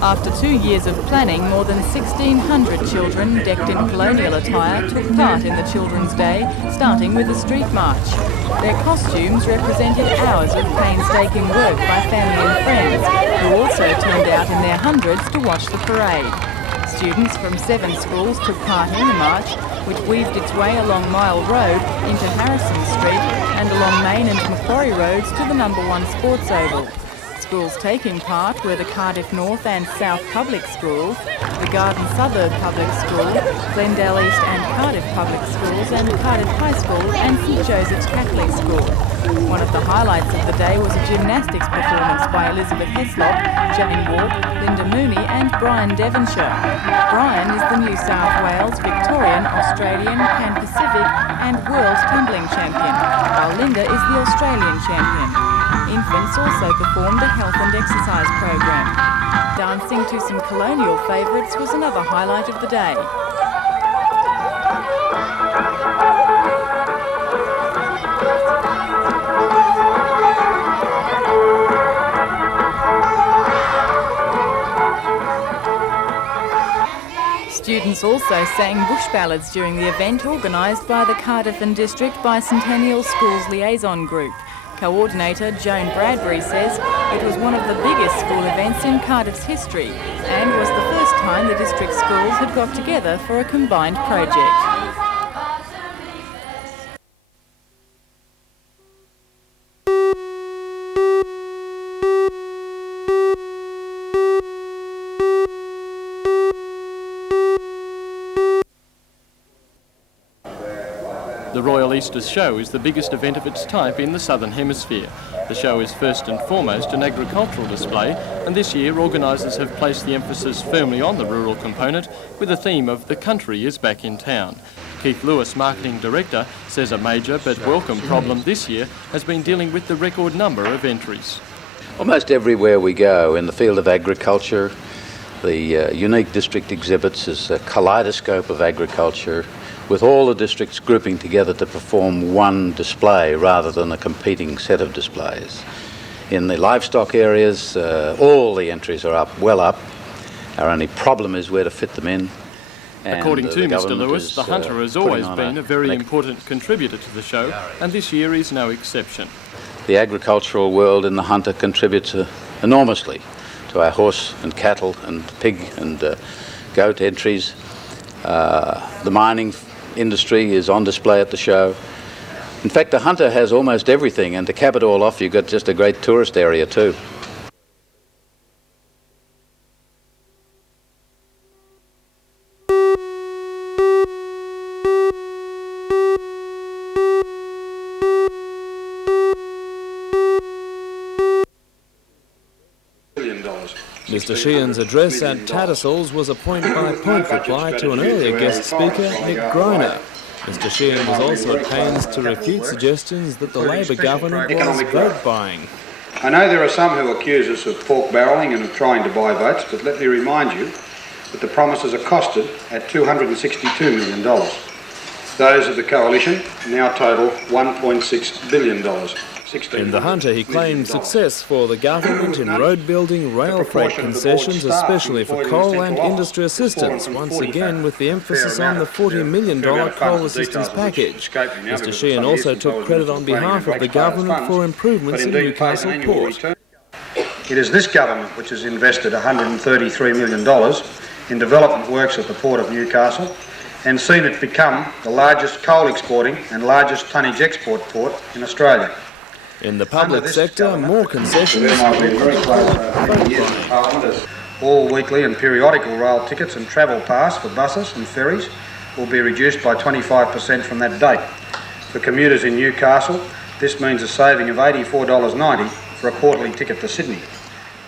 After 2 years of planning, more than 1,600 children decked in colonial attire took part in the Children's Day, starting with a street march. Their costumes represented hours of painstaking work by family and friends, who also turned out in their hundreds to watch the parade. Students from 7 schools took part in the march, which weaved its way along Mile Road into Harrison Street and along Main and Macquarie Roads to the No. 1 Sports Oval. Schools taking part were the Cardiff North and South Public Schools, the Garden Suburb Public School, Glendale East and Cardiff Public Schools, and Cardiff High School and St Joseph's Catholic School. One of the highlights of the day was a gymnastics performance by Elizabeth Heslop, Jane Walk, Linda Mooney and Brian Devonshire. Brian is the New South Wales, Victorian, Australian, Pan-Pacific and World Tumbling Champion, while Linda is the Australian champion. Infants also performed a health and exercise program. Dancing to some colonial favourites was another highlight of the day. Students also sang bush ballads during the event organised by the Cardiff and District Bicentennial Schools Liaison Group. Coordinator Joan Bradbury says it was one of the biggest school events in Cardiff's history and was the first time the district schools had got together for a combined project. The Royal Easter Show is the biggest event of its type in the Southern Hemisphere. The show is first and foremost an agricultural display, and this year organisers have placed the emphasis firmly on the rural component with the theme of "The Country is Back in Town." Keith Lewis, Marketing Director, says a major but welcome problem this year has been dealing with the record number of entries. Almost everywhere we go in the field of agriculture, the unique district exhibits is a kaleidoscope of agriculture, with all the districts grouping together to perform one display rather than a competing set of displays. In the livestock areas, all the entries are up, well up. Our only problem is where to fit them in. According to Mr Lewis, the hunter has always been a very important contributor to the show, and this year is no exception. The agricultural world in the hunter contributes enormously to our horse and cattle and pig and goat entries. The mining industry is on display at the show. In fact, the hunter has almost everything, and to cap it all off, you've got just a great tourist area too. Mr Sheehan's address at Tattersalls was a point-by-point reply to an earlier guest speaker, Nick Groner. Mr Sheehan was also at pains to refute suggestions that the Labor government was vote-buying. I know there are some who accuse us of pork barrelling and of trying to buy votes, but let me remind you that the promises are costed at $262 million. Those of the Coalition now total $1.6 billion. In the Hunter, he claimed success for the government in road building, rail freight concessions, especially for coal and industry assistance, once again with the emphasis on the $40 million coal assistance package. Mr Sheehan also took credit on behalf of the government for improvements in Newcastle Port. It is this government which has invested $133 million in development works at the Port of Newcastle and seen it become the largest coal exporting and largest tonnage export port in Australia. In the public sector, more concessions. All weekly and periodical rail tickets and travel pass for buses and ferries will be reduced by 25% from that date. For commuters in Newcastle, this means a saving of $84.90 for a quarterly ticket to Sydney.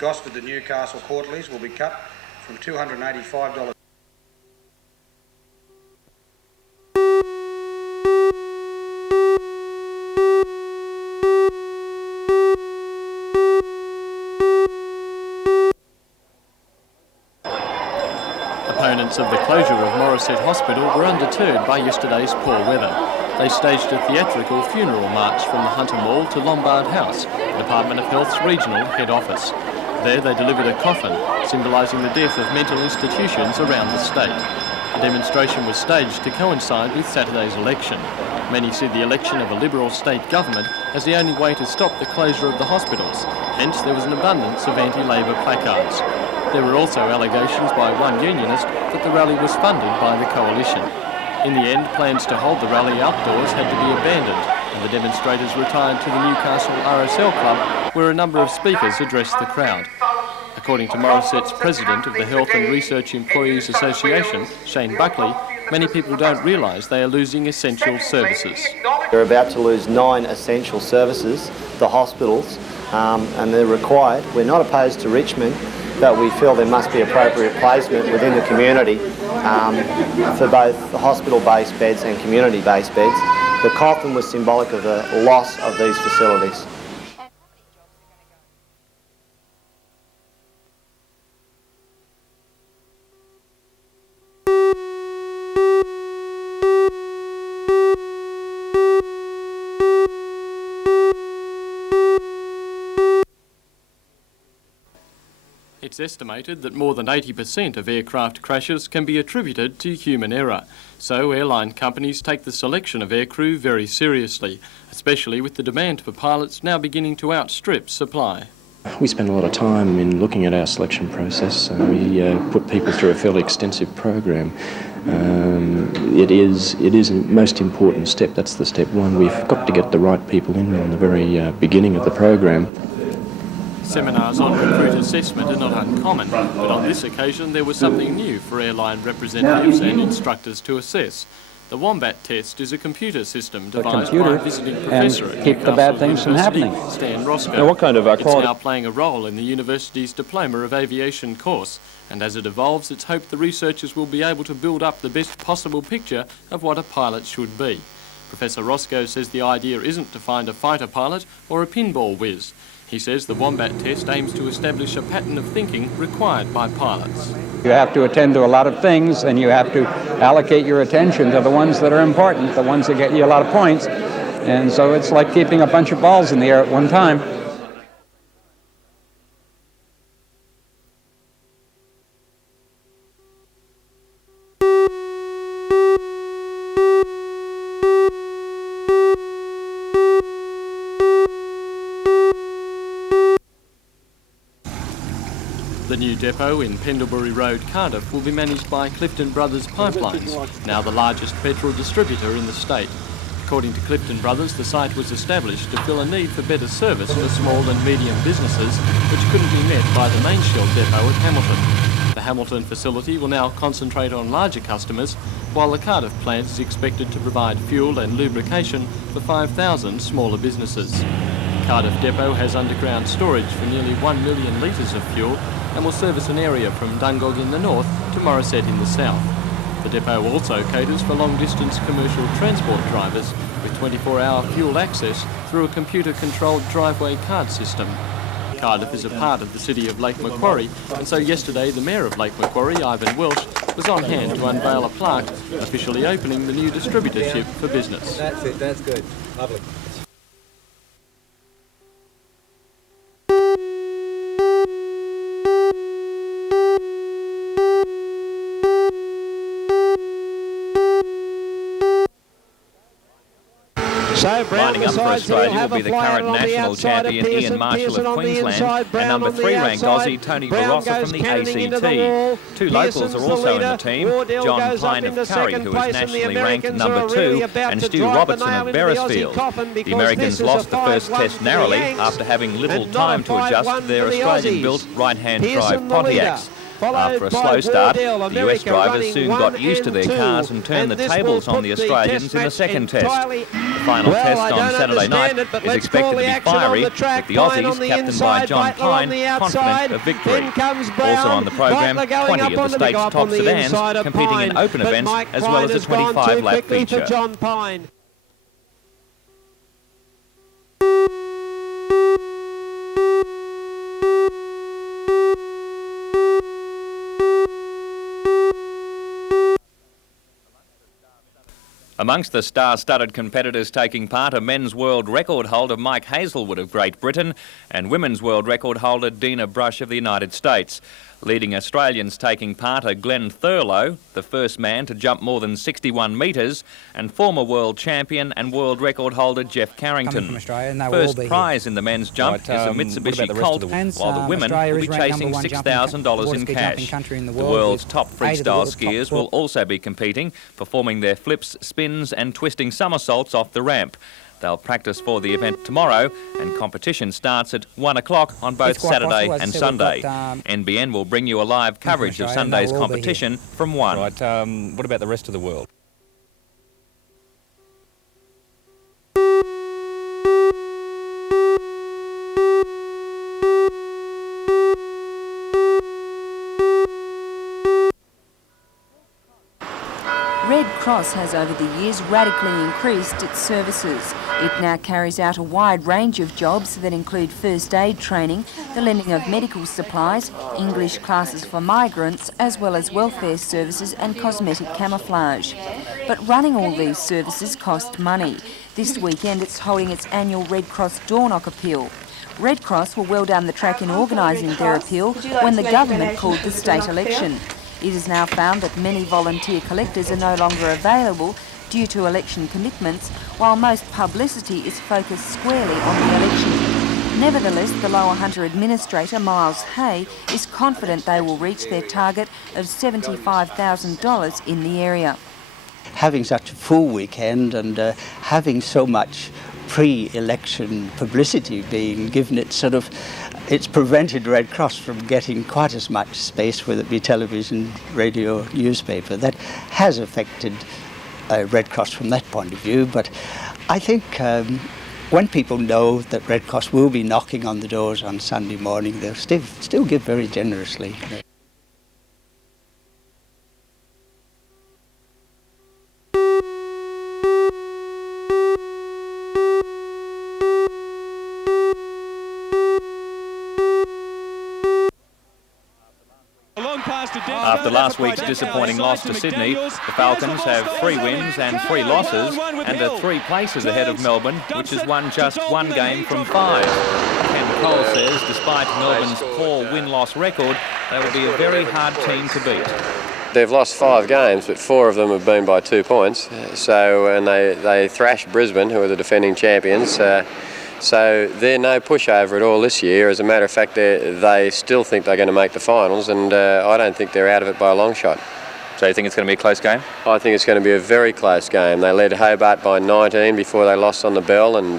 Gosford to Newcastle quarterlies will be cut from $285. Opponents of the closure of Morisset Hospital were undeterred by yesterday's poor weather. They staged a theatrical funeral march from the Hunter Mall to Lombard House, the Department of Health's regional head office. There they delivered a coffin, symbolising the death of mental institutions around the state. The demonstration was staged to coincide with Saturday's election. Many see the election of a Liberal state government as the only way to stop the closure of the hospitals. Hence, there was an abundance of anti-Labor placards. There were also allegations by one unionist that the rally was funded by the coalition. In the end, plans to hold the rally outdoors had to be abandoned, and the demonstrators retired to the Newcastle RSL Club, where a number of speakers addressed the crowd. According to Morisset's president of the Health and Research Employees Association, Shane Buckley, many people don't realise they are losing essential services. We're about to lose 9 essential services, the hospitals, and they're required. We're not opposed to Richmond, but we feel there must be appropriate placement within the community for both the hospital-based beds and community-based beds. The coffin was symbolic of the loss of these facilities. It's estimated that more than 80% of aircraft crashes can be attributed to human error. So airline companies take the selection of aircrew very seriously, especially with the demand for pilots now beginning to outstrip supply. We spend a lot of time in looking at our selection process. We put people through a fairly extensive program. It is a most important step. That's the step one. We've got to get the right people in from the very beginning of the program. Seminars on recruit assessment are not uncommon, but on this occasion there was something new for airline representatives and instructors to assess. The WOMBAT test is a computer system devised by a visiting professor at keep the bad things from happening. Stan Roscoe. Now, what kind of it's now playing a role in the university's Diploma of Aviation course, and as it evolves, it's hoped the researchers will be able to build up the best possible picture of what a pilot should be. Professor Roscoe says the idea isn't to find a fighter pilot or a pinball whiz. He says the WOMBAT test aims to establish a pattern of thinking required by pilots. You have to attend to a lot of things, and you have to allocate your attention to the ones that are important, the ones that get you a lot of points. And so it's like keeping a bunch of balls in the air at one time. The new depot in Pendlebury Road, Cardiff, will be managed by Clifton Brothers Pipelines, now the largest petrol distributor in the state. According to Clifton Brothers, the site was established to fill a need for better service for small and medium businesses, which couldn't be met by the main Shell depot at Hamilton. The Hamilton facility will now concentrate on larger customers, while the Cardiff plant is expected to provide fuel and lubrication for 5,000 smaller businesses. Cardiff depot has underground storage for nearly 1 million litres of fuel and will service an area from Dungog in the north to Morisset in the south. The depot also caters for long-distance commercial transport drivers with 24-hour fuel access through a computer-controlled driveway card system. Cardiff is a part of the city of Lake Macquarie, and so yesterday the Mayor of Lake Macquarie, Ivan Welsh, was on hand to unveil a plaque officially opening the new distributorship for business. That's it, that's good. Lovely. Lining up for Australia will be the current national champion Ian Marshall of Queensland and number 3 ranked Aussie Tony Barossa from the ACT. 2 locals are also in the team, John Pine of Curry, who is nationally ranked number 2, and Stu Robertson of Beresfield. The Americans lost the first test narrowly after having little time to adjust their Australian-built right-hand drive Pontiacs. After a slow start, the US drivers soon got used to their cars and turned the tables on the Australians in the second test. The final test on Saturday night is expected to be fiery, with the Aussies, captained by John Pine, confident of victory. Also on the program, 20 of the state's top sedans competing in open events as well as a 25-lap feature. Amongst the star-studded competitors taking part are men's world record holder Mike Hazelwood of Great Britain and women's world record holder Dina Brush of the United States. Leading Australians taking part are Glenn Thurlow, the first man to jump more than 61 metres, and former world champion and world record holder Jeff Carrington. First prize in the men's jump is a Mitsubishi Colt, while the women will be chasing $6,000 in cash. The world's top freestyle skiers will also be competing, performing their flips, spins and twisting somersaults off the ramp. They'll practice for the event tomorrow, and competition starts at 1 o'clock on both Saturday and Sunday. NBN will bring you a live coverage of Sunday's competition from 1. Right, what about the rest of the world? Red Cross has over the years radically increased its services. It now carries out a wide range of jobs that include first aid training, the lending of medical supplies, English classes for migrants, as well as welfare services and cosmetic camouflage. But running all these services cost money. This weekend it's holding its annual Red Cross Door Knock appeal. Red Cross were well down the track in organising their appeal when the government called the state election. It is now found that many volunteer collectors are no longer available due to election commitments, while most publicity is focused squarely on the election. Nevertheless, the Lower Hunter Administrator, Miles Hay, is confident they will reach their target of $75,000 in the area. Having such a full weekend and having so much pre-election publicity being given, it's prevented Red Cross from getting quite as much space, whether it be television, radio, newspaper. That has affected Red Cross from that point of view, but I think when people know that Red Cross will be knocking on the doors on Sunday morning, they'll still give very generously. After last week's disappointing loss to Sydney, the Falcons have 3 wins and 3 losses and are 3 places ahead of Melbourne, which has won just 1 game from 5. Ken Cole says despite Melbourne's poor win-loss record, they will be a very hard team to beat. They've lost 5 games, but 4 of them have been by 2 points. And they thrashed Brisbane, who are the defending champions. So they're no pushover at all this year. As a matter of fact, they still think they're going to make the finals, and I don't think they're out of it by a long shot. So you think it's going to be a close game? I think it's going to be a very close game. They led Hobart by 19 before they lost on the bell, and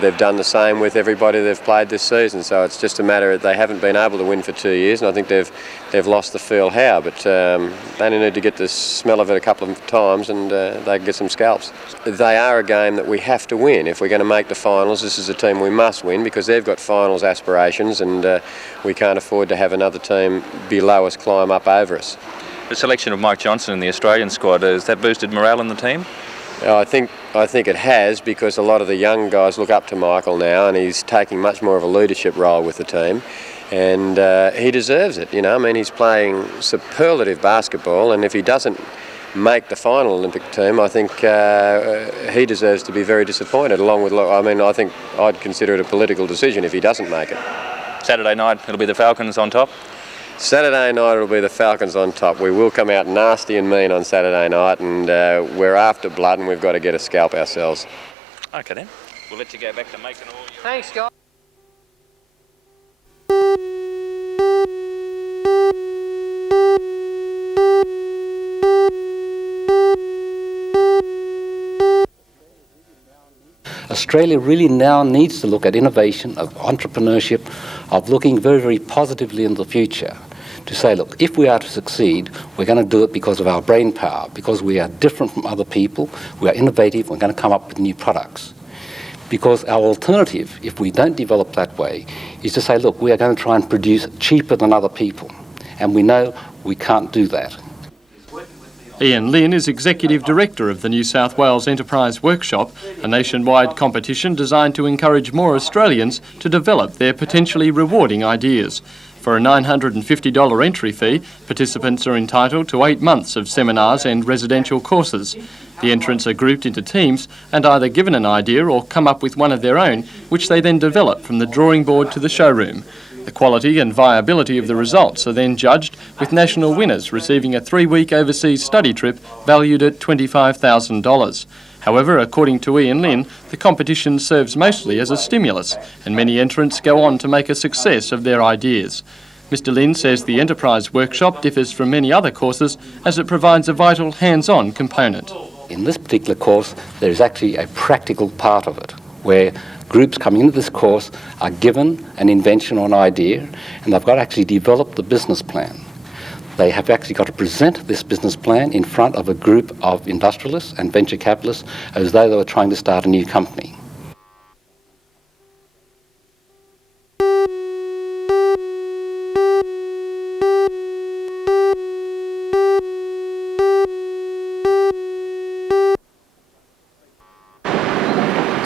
they've done the same with everybody they've played this season. So it's just a matter of they haven't been able to win for 2 years, and I think they've lost the feel how. But they only need to get the smell of it a couple of times, and they can get some scalps. They are a game that we have to win if we're going to make the finals. This is a team we must win because they've got finals aspirations, and we can't afford to have another team below us climb up over us. The selection of Mike Johnson in the Australian squad, has that boosted morale in the team? I think it has, because a lot of the young guys look up to Michael now, and he's taking much more of a leadership role with the team, and he deserves it. You know, I mean, he's playing superlative basketball, and if he doesn't make the final Olympic team, I think he deserves to be very disappointed. I think I'd consider it a political decision if he doesn't make it. Saturday night, it'll be the Falcons on top? Saturday night it'll be the Falcons on top. We will come out nasty and mean on Saturday night, and we're after blood, and we've got to get a scalp ourselves. Okay then, we'll let you go back to making all your... Thanks, guys. Australia really now needs to look at innovation, of entrepreneurship, of looking very, very positively in the future. To say, look, if we are to succeed, we're going to do it because of our brain power, because we are different from other people, we are innovative, we're going to come up with new products. Because our alternative, if we don't develop that way, is to say, look, we are going to try and produce cheaper than other people. And we know we can't do that. Ian Lynn is Executive Director of the New South Wales Enterprise Workshop, a nationwide competition designed to encourage more Australians to develop their potentially rewarding ideas. For a $950 entry fee, participants are entitled to 8 months of seminars and residential courses. The entrants are grouped into teams and either given an idea or come up with one of their own, which they then develop from the drawing board to the showroom. The quality and viability of the results are then judged, with national winners receiving a 3-week overseas study trip valued at $25,000. However, according to Ian Lynn, the competition serves mostly as a stimulus, and many entrants go on to make a success of their ideas. Mr. Lynn says the Enterprise Workshop differs from many other courses as it provides a vital hands-on component. In this particular course, there is actually a practical part of it, where groups coming into this course are given an invention or an idea, and they've got to actually develop the business plan. They have actually got to present this business plan in front of a group of industrialists and venture capitalists as though they were trying to start a new company.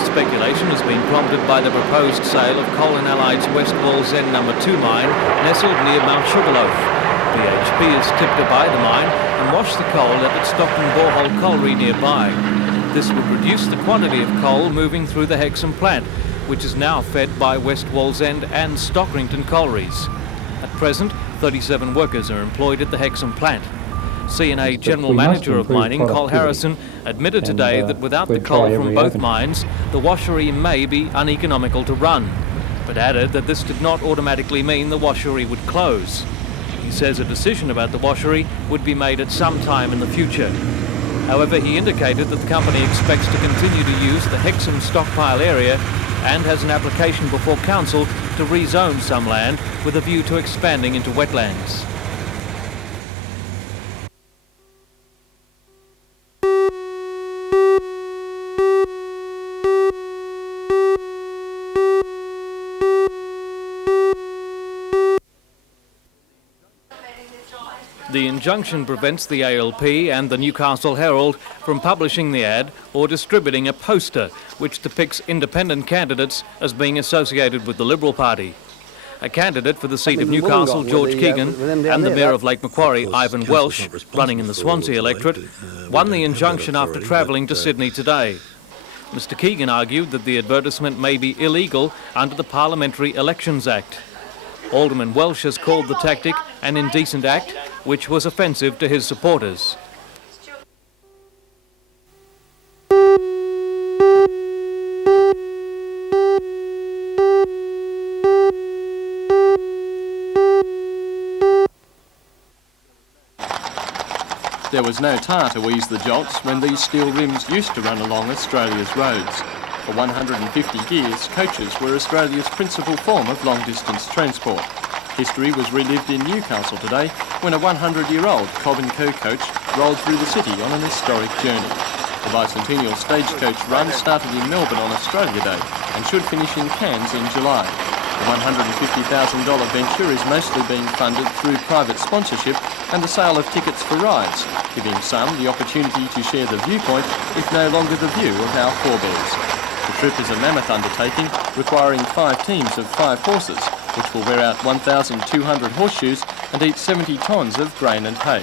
Speculation has been prompted by the proposed sale of Colonial's West Wallsend No. 2 mine, nestled near Mount Sugarloaf. BHP has tipped to buy the mine and wash the coal at its Stockton borehole colliery nearby. This would reduce the quantity of coal moving through the Hexham plant, which is now fed by West Wallsend and Stockrington collieries. At present, 37 workers are employed at the Hexham plant. CNA General Manager of Mining, Col Harrison, admitted today that without the coal from both mines, the washery may be uneconomical to run, but added that this did not automatically mean the washery would close. He says a decision about the washery would be made at some time in the future. However, he indicated that the company expects to continue to use the Hexham stockpile area and has an application before council to rezone some land with a view to expanding into wetlands. The injunction prevents the ALP and the Newcastle Herald from publishing the ad or distributing a poster which depicts independent candidates as being associated with the Liberal Party. A candidate for the seat of Newcastle, George Keegan, and the Mayor of Lake Macquarie, Ivan Welsh, running in the Swansea electorate, won the injunction after travelling to Sydney today. Mr. Keegan argued that the advertisement may be illegal under the Parliamentary Elections Act. Alderman Welsh has called the tactic an indecent act, which was offensive to his supporters. There was no tar to ease the jolts when these steel rims used to run along Australia's roads. For 150 years, coaches were Australia's principal form of long-distance transport. History was relived in Newcastle today when a 100-year-old Cobb & Co coach rolled through the city on an historic journey. The Bicentennial Stagecoach run started in Melbourne on Australia Day and should finish in Cairns in July. The $150,000 venture is mostly being funded through private sponsorship and the sale of tickets for rides, giving some the opportunity to share the viewpoint, if no longer the view of our forebears. The trip is a mammoth undertaking, requiring 5 teams of 5 horses, which will wear out 1,200 horseshoes and eat 70 tonnes of grain and hay.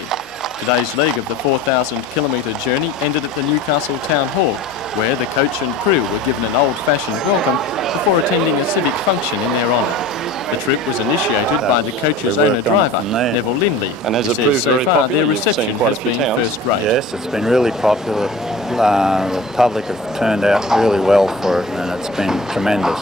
Today's leg of the 4,000-kilometre journey ended at the Newcastle Town Hall, where the coach and crew were given an old-fashioned welcome before attending a civic function in their honour. The trip was initiated by the coach's owner-driver, Neville Lindley, and as who it says proved so very far popular, their reception has been first-rate. Yes, it's been really popular. The public have turned out really well for it, and it's been tremendous.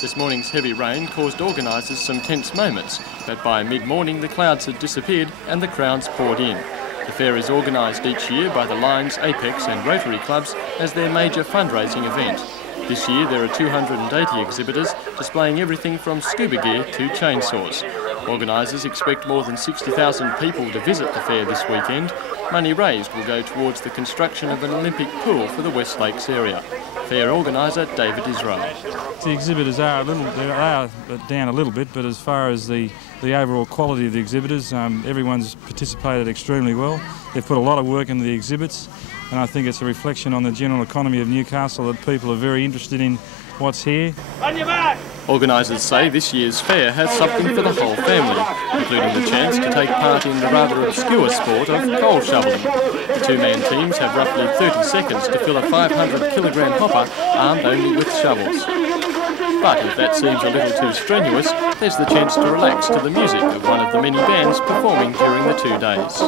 This morning's heavy rain caused organisers some tense moments, but by mid-morning the clouds had disappeared and the crowds poured in. The fair is organised each year by the Lions, Apex and Rotary clubs as their major fundraising event. This year there are 280 exhibitors displaying everything from scuba gear to chainsaws. Organisers expect more than 60,000 people to visit the fair this weekend. Money raised will go towards the construction of an Olympic pool for the West Lakes area. Fair organiser David Israel. The exhibitors are down a little bit, but as far as the overall quality of the exhibitors, everyone's participated extremely well. They've put a lot of work into the exhibits. and I think it's a reflection on the general economy of Newcastle that people are very interested in what's here. On your mark! Organisers say this year's fair has something for the whole family, including the chance to take part in the rather obscure sport of coal shoveling. The two-man teams have roughly 30 seconds to fill a 500-kilogram hopper armed only with shovels. But if that seems a little too strenuous, there's the chance to relax to the music of one of the many bands performing during the 2 days.